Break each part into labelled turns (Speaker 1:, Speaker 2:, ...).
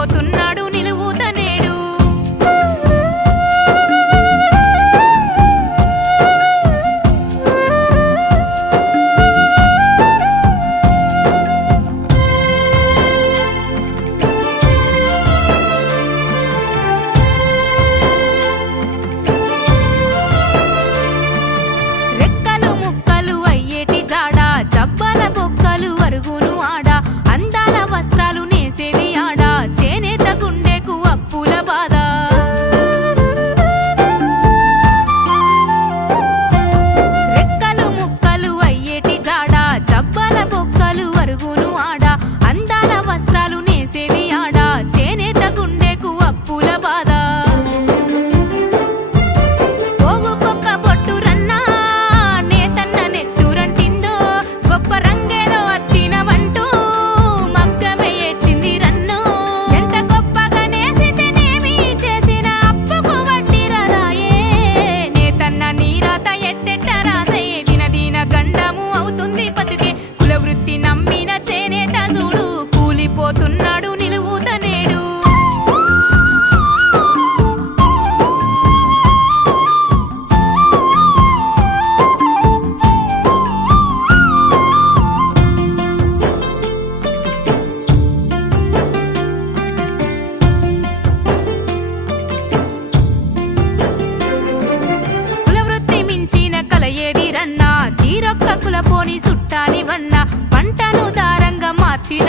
Speaker 1: పోతున్నా. నిలబడుతున్నాడు నిలువుతనేడు. కులవృత్తి మించిన కల ఏదిరన్నా తీరొక్క కులపోని సుట్టానివన్నా? పంటను దారంగా మార్చిన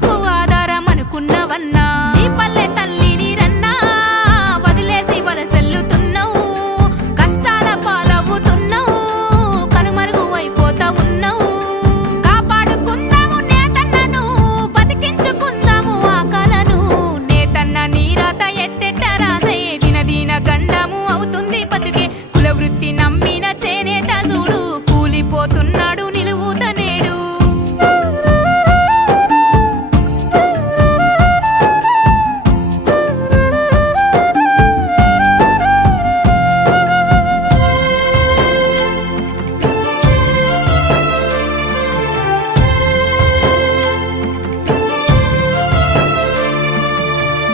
Speaker 1: వృత్తి నమ్మిన చేనేత చూడు. కూలిపోతున్నాడు నిలువుతనేడు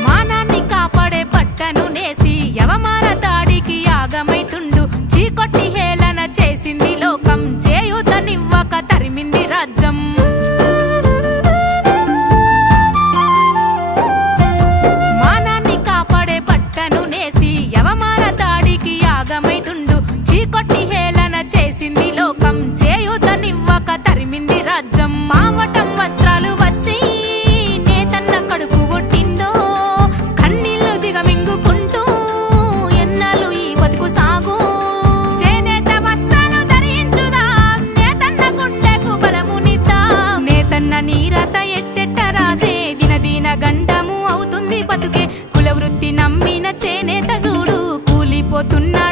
Speaker 1: మానాన్ని కాపాడే పట్టను నేసి యవమాన దాడికి యాగమైతుండ. కొట్టి బతుకే కులవృత్తి నమ్మిన చేనేత చూడు కూలిపోతున్నా